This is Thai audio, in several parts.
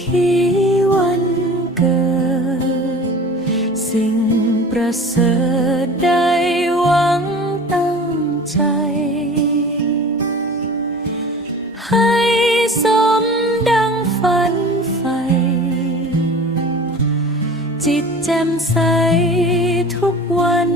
ธีวันเกิด สิ่งประเสริฐได้หวังตั้งใจ ให้สมดังฝันใฝ่จิตแจ่มใสทุกวัน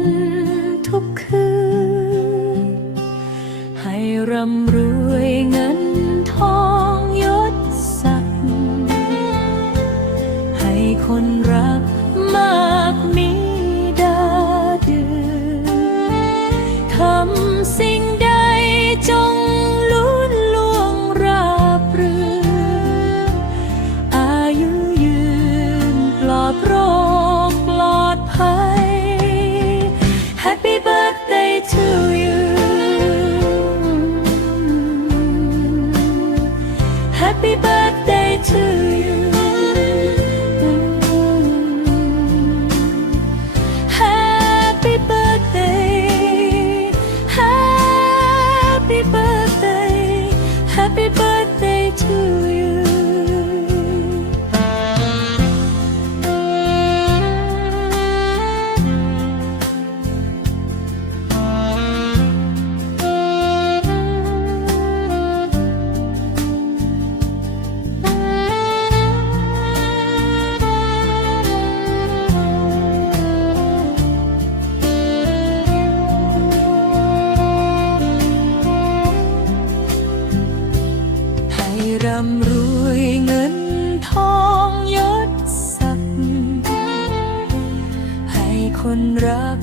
คนรัก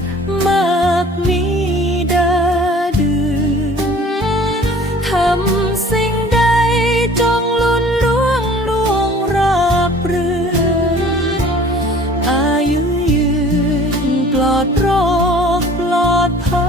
มากมีดาดือทำสิ่งใดจงลุนล่วงล่วงราบรื่นอายุยืนปลอดโรคปลอดภัย